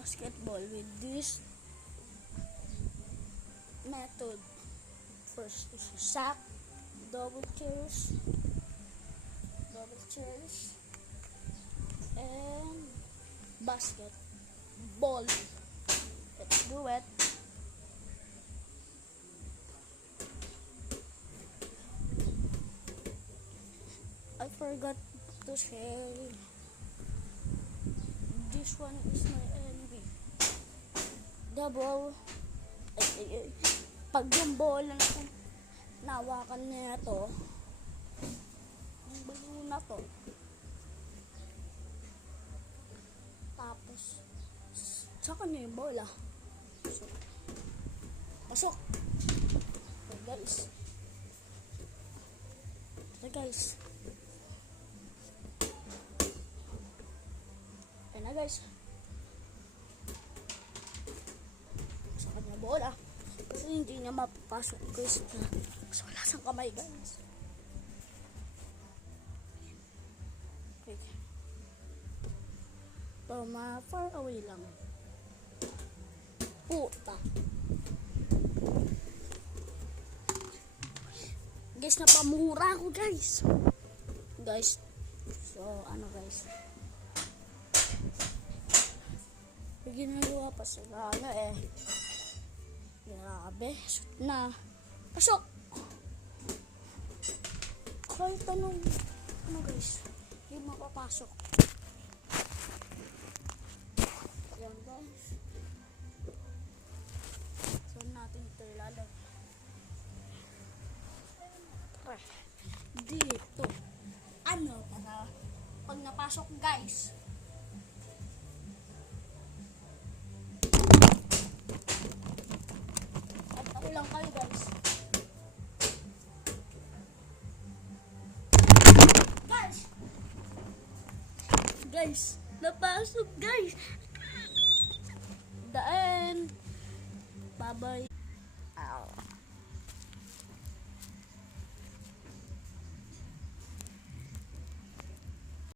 basketball with this method. First is sack, double chairs, and basketball. Let's do it. I forgot to share. This one is my enemy. The ball. Pag yung bola na nawakan niya to, yung balon na to, tapos sa kanya yung bola. So, pasok. So guys. Ayan na guys. Sa kanya bola. Kasi hindi niya mapapasok guys. Kasi wala sang kamay guys. Okay. Far away lang. Puta. Guys, napamura ako guys. So ano guys. Ginagawa pa sila eh. Grabe, shoot na. Pasok! Kahit anong, ano guys, hindi mapapasok. Ayan guys. Saan natin ito ilalagay? Dito. Ano? Para pag napasok guys. Lang kayo guys, napasok guys. The end. Bye bye.